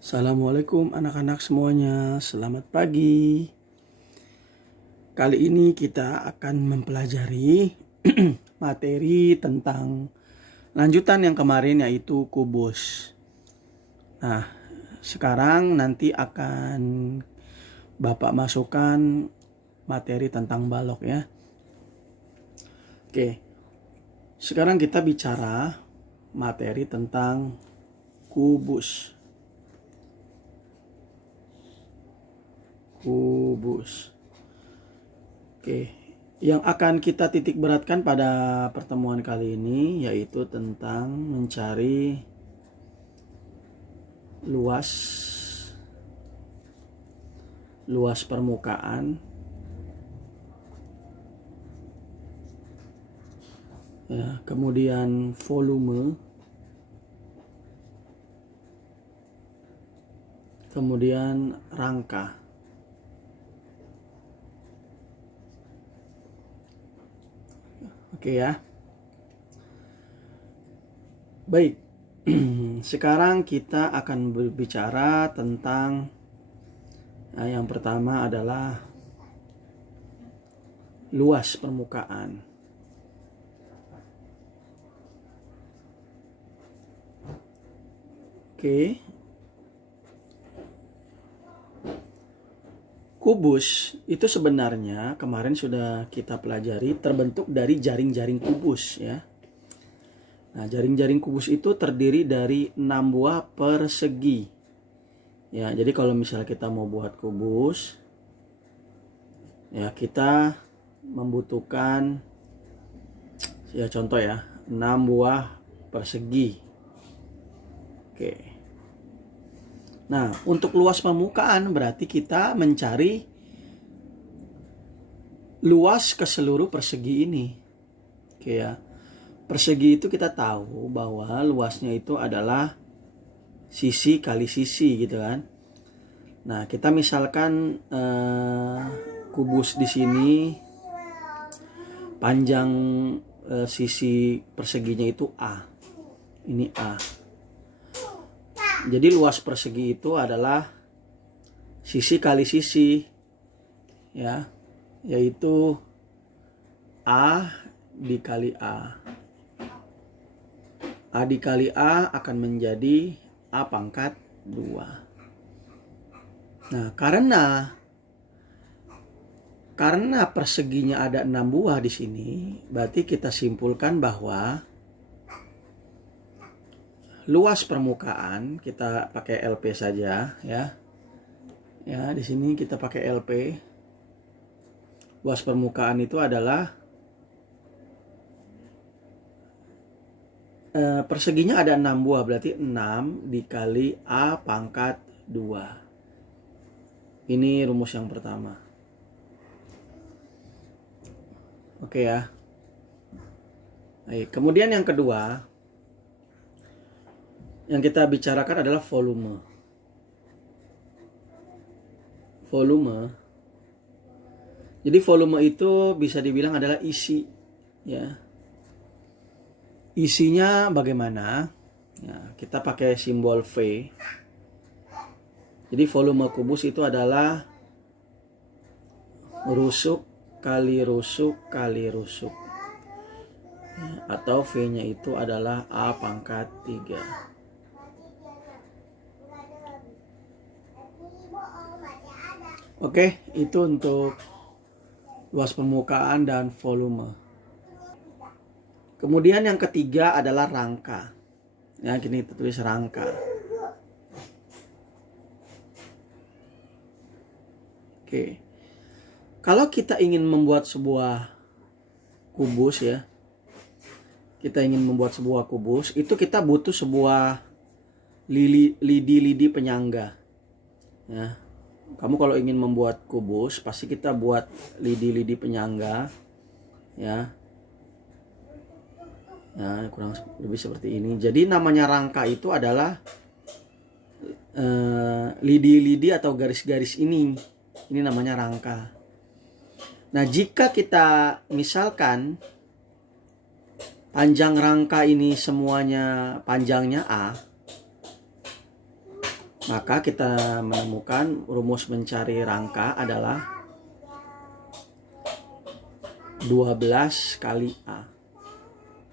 Assalamualaikum anak-anak semuanya, selamat pagi. Kali ini kita akan mempelajari materi tentang lanjutan yang kemarin, yaitu kubus. Nah, sekarang nanti akan Bapak masukkan materi tentang balok ya. Oke, sekarang kita bicara materi tentang kubus. Oke, yang akan kita titik beratkan pada pertemuan kali ini yaitu tentang mencari luas permukaan ya, kemudian volume, kemudian rangka. Oke ya. Baik. Sekarang kita akan berbicara tentang yang pertama adalah luas permukaan. Oke. Kubus itu sebenarnya kemarin sudah kita pelajari terbentuk dari jaring-jaring kubus ya. Nah, jaring-jaring kubus itu terdiri dari 6 buah persegi. Ya, jadi kalau misalnya kita mau buat kubus ya, kita membutuhkan ya contoh ya, 6 buah persegi. Oke. Nah, untuk luas permukaan berarti kita mencari luas ke seluruh persegi ini. Oke ya. Persegi itu kita tahu bahwa luasnya itu adalah sisi kali sisi gitu kan. Nah, kita misalkan kubus di sini panjang sisi perseginya itu A. Ini A. Jadi luas persegi itu adalah sisi kali sisi ya, yaitu A dikali A. A dikali A akan menjadi A pangkat 2. Nah, karena perseginya ada 6 buah di sini, berarti kita simpulkan bahwa luas permukaan kita pakai LP saja ya. Ya, di sini kita pakai LP. Luas permukaan itu adalah perseginya ada 6 buah, berarti 6 dikali A pangkat 2. Ini rumus yang pertama. Oke ya. Baik, kemudian yang kedua yang kita bicarakan adalah volume. Jadi volume itu bisa dibilang adalah isi ya. Isinya bagaimana? Ya, kita pakai simbol V. Jadi volume kubus itu adalah rusuk kali rusuk kali rusuk. Ya, atau V-nya itu adalah A pangkat 3. Oke, itu untuk luas permukaan dan volume. Kemudian yang ketiga adalah rangka. Ya, gini tulis rangka. Oke. Kalau kita ingin membuat sebuah kubus ya. Kita ingin membuat sebuah kubus, itu kita butuh sebuah lidi-lidi penyangga. Ya. Kamu kalau ingin membuat kubus, pasti kita buat lidi-lidi penyangga ya. Ya, kurang lebih seperti ini. Jadi namanya rangka itu adalah lidi-lidi atau garis-garis ini. Ini namanya rangka. Nah, jika kita misalkan panjang rangka ini semuanya panjangnya A, Maka kita menemukan rumus mencari rangka adalah 12 kali A.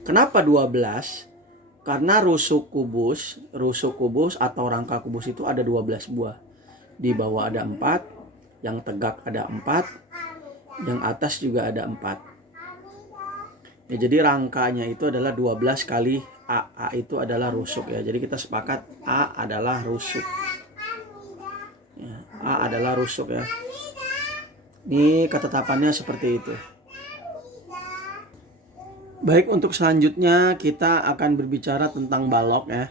Kenapa 12? Karena rusuk kubus atau rangka kubus itu ada 12 buah. Di bawah ada 4, yang tegak ada 4, yang atas juga ada 4. Ya, jadi rangkanya itu adalah 12 kali A. A itu adalah rusuk ya. Jadi kita sepakat A adalah rusuk. Ya, A adalah rusuk ya. Ini ketetapannya seperti itu. Baik, untuk selanjutnya kita akan berbicara tentang balok ya.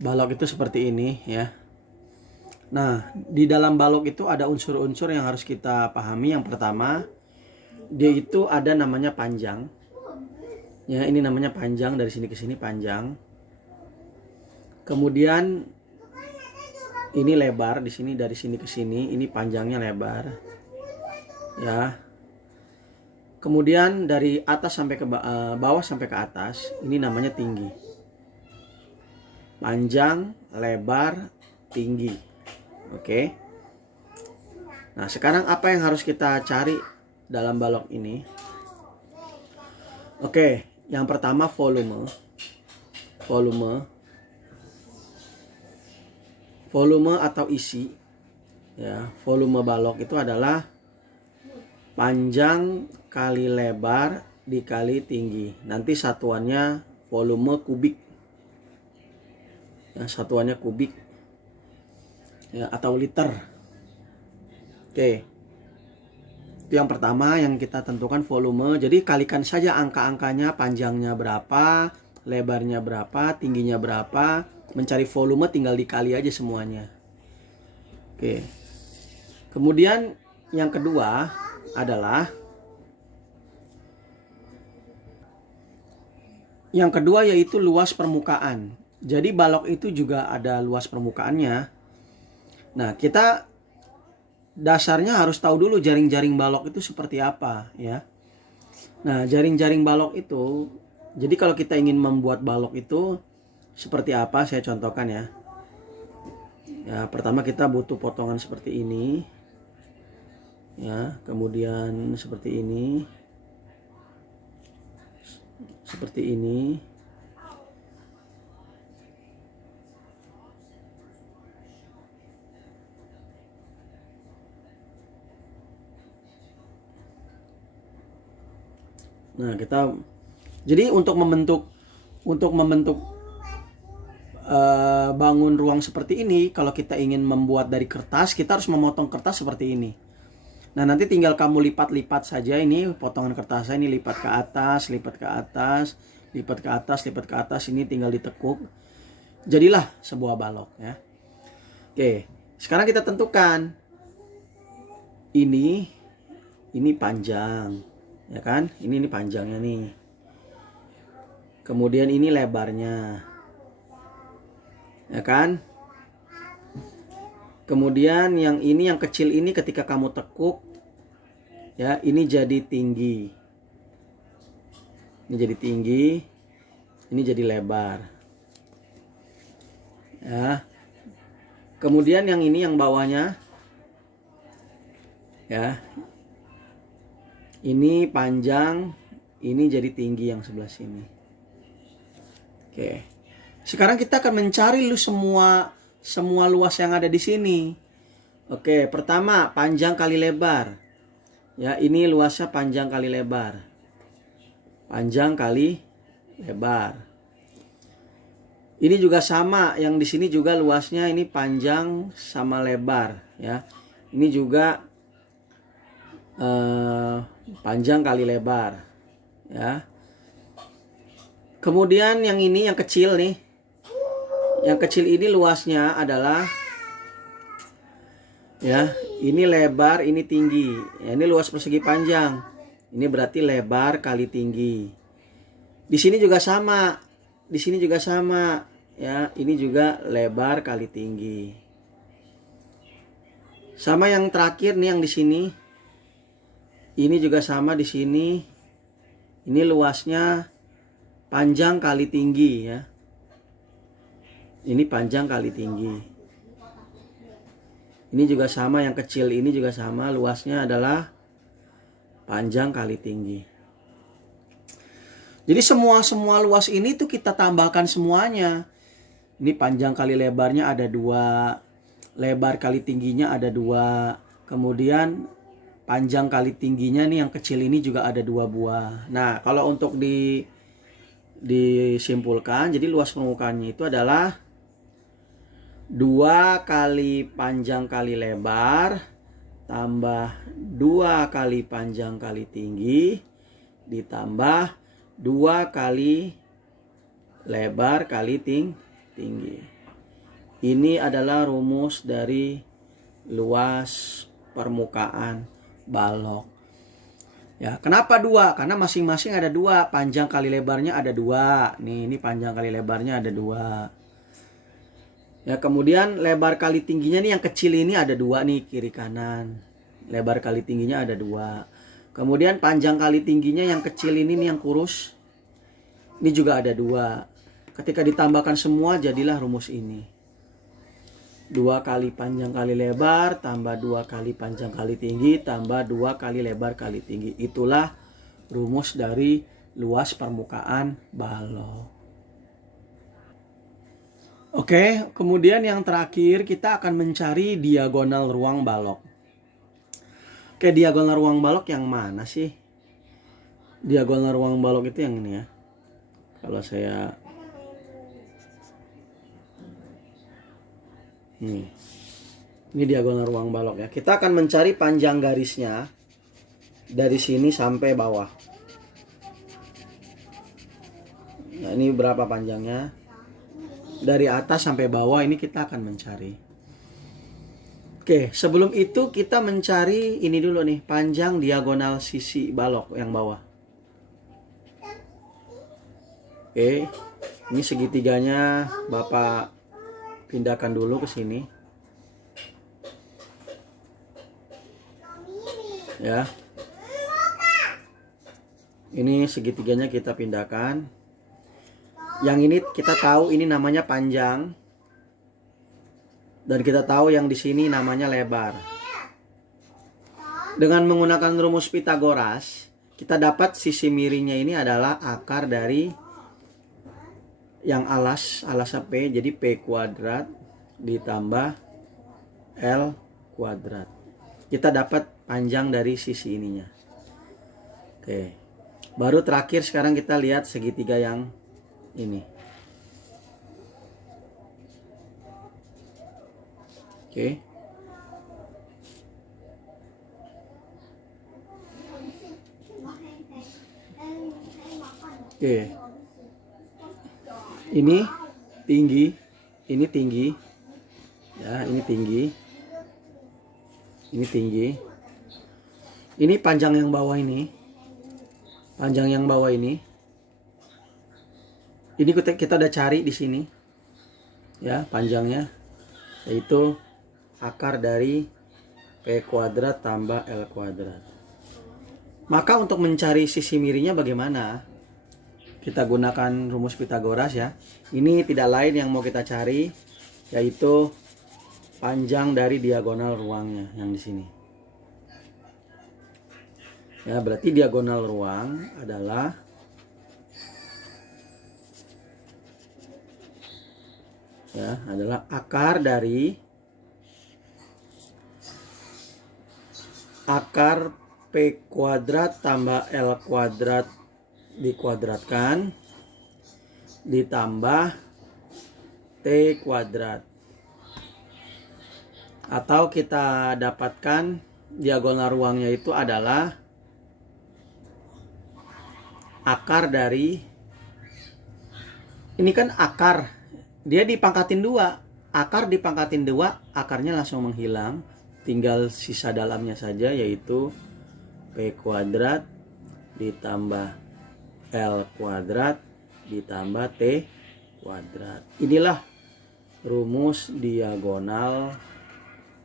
Balok itu seperti ini ya. Nah, di dalam balok itu ada unsur-unsur yang harus kita pahami. Yang pertama, dia itu ada namanya panjang. Ya, ini namanya panjang, dari sini ke sini panjang. Kemudian ini lebar, di sini dari sini ke sini, ini panjangnya lebar. Ya. Kemudian dari atas sampai ke bawah sampai ke atas, ini namanya tinggi. Panjang, lebar, tinggi. Oke. Nah, sekarang apa yang harus kita cari dalam balok ini? Oke, yang pertama volume. Volume atau isi. Ya, volume balok itu adalah panjang kali lebar dikali tinggi. Nanti satuannya volume kubik. Ya, satuannya kubik. Ya, atau liter. Oke. Itu yang pertama yang kita tentukan, volume. Jadi kalikan saja angka-angkanya, panjangnya berapa, lebarnya berapa, tingginya berapa. Mencari volume tinggal dikali aja semuanya. Oke. Kemudian yang kedua adalah yaitu luas permukaan. Jadi balok itu juga ada luas permukaannya. Nah, kita dasarnya harus tahu dulu jaring-jaring balok itu seperti apa ya. Nah, jaring-jaring balok itu, jadi kalau kita ingin membuat balok itu seperti apa, saya contohkan ya. Ya, pertama kita butuh potongan seperti ini. Ya, kemudian seperti ini. Seperti ini. Nah, jadi untuk membentuk bangun ruang seperti ini, kalau kita ingin membuat dari kertas, kita harus memotong kertas seperti ini. Nah, nanti tinggal kamu lipat-lipat saja ini potongan kertasnya, ini lipat ke atas, lipat ke atas, lipat ke atas, lipat ke atas, ini tinggal ditekuk. Jadilah sebuah balok ya. Oke, sekarang kita tentukan. Ini panjang. Ya kan? Ini panjangnya nih. Kemudian ini lebarnya. Ya kan? Kemudian yang kecil ini ketika kamu tekuk, ya, ini jadi tinggi. Ini jadi tinggi. Ini jadi lebar. Ya. Kemudian yang ini yang bawahnya, ya. Ini panjang, ini jadi tinggi yang sebelah sini. Oke. Sekarang kita akan mencari semua luas yang ada di sini. Oke, pertama panjang kali lebar. Ya, ini luasnya panjang kali lebar. Panjang kali lebar. Ini juga sama, yang di sini juga luasnya ini panjang sama lebar, ya. Ini juga panjang kali lebar, ya. Kemudian yang ini yang kecil nih. Yang kecil ini luasnya adalah, ya, ini lebar, ini tinggi. Ya, ini luas persegi panjang. Ini berarti lebar kali tinggi. Di sini juga sama. Di sini juga sama. Ya, ini juga lebar kali tinggi. Sama yang terakhir nih yang di sini. Ini juga sama di sini. Ini luasnya panjang kali tinggi ya. Ini panjang kali tinggi. Ini juga sama, yang kecil ini juga sama, luasnya adalah panjang kali tinggi. Jadi semua luas ini tuh kita tambahkan semuanya. Ini panjang kali lebarnya ada 2, lebar kali tingginya ada 2. Kemudian panjang kali tingginya nih yang kecil ini juga ada 2 buah. Nah, kalau untuk disimpulkan, jadi luas permukaannya itu adalah 2 kali panjang kali lebar tambah 2 kali panjang kali tinggi ditambah 2 kali lebar kali tinggi. Ini adalah rumus dari luas permukaan balok. Ya, kenapa 2? Karena masing-masing ada 2. Panjang kali lebarnya ada 2. Nih, ini panjang kali lebarnya ada 2. Ya, kemudian lebar kali tingginya nih yang kecil ini ada 2 nih, kiri kanan. Lebar kali tingginya ada 2. Kemudian panjang kali tingginya yang kecil ini nih yang kurus. Ini juga ada 2. Ketika ditambahkan semua jadilah rumus ini. 2 kali panjang kali lebar tambah 2 kali panjang kali tinggi tambah 2 kali lebar kali tinggi. Itulah rumus dari luas permukaan balok. Oke, kemudian yang terakhir kita akan mencari diagonal ruang balok. Oke, diagonal ruang balok yang mana sih? Diagonal ruang balok itu yang ini ya. Kalau saya ini diagonal ruang balok ya. Kita akan mencari panjang garisnya dari sini sampai bawah. Nah, ini berapa panjangnya? Dari atas sampai bawah ini kita akan mencari. Oke, sebelum itu kita mencari ini dulu nih, panjang diagonal sisi balok yang bawah. Oke, ini segitiganya Bapak pindahkan dulu ke sini. Ya. Ini segitiganya kita pindahkan. Yang ini kita tahu ini namanya panjang. Dan kita tahu yang di sini namanya lebar. Dengan menggunakan rumus Pitagoras, kita dapat sisi miringnya ini adalah akar dari yang alasnya P, jadi P kuadrat ditambah L kuadrat. Kita dapat panjang dari sisi ininya. Oke. Baru terakhir sekarang kita lihat segitiga yang ini. Oke. Oke. Ini tinggi, ini tinggi. Ya, ini tinggi. Ini tinggi. Ini panjang yang bawah ini. Panjang yang bawah ini. Ini kita udah cari di sini. Ya, panjangnya yaitu akar dari P kuadrat tambah L kuadrat. Maka untuk mencari sisi miringnya bagaimana? Kita gunakan rumus Pitagoras ya. Ini tidak lain yang mau kita cari, yaitu panjang dari diagonal ruangnya yang di sini. Ya, berarti diagonal ruang adalah akar dari akar P kuadrat tambah L kuadrat dikuadratkan ditambah T kuadrat. Atau kita dapatkan diagonal ruangnya itu adalah akar dari, ini kan akar, dia dipangkatin 2. Akar dipangkatin 2, akarnya langsung menghilang. Tinggal sisa dalamnya saja, yaitu P kuadrat ditambah L kuadrat ditambah T kuadrat. Inilah rumus diagonal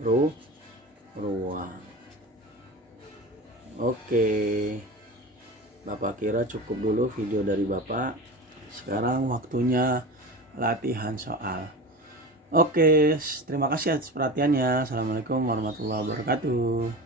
ruang. Oke, Bapak kira cukup dulu video dari Bapak. Sekarang waktunya latihan soal. Oke, terima kasih atas perhatiannya. Assalamualaikum warahmatullahi wabarakatuh.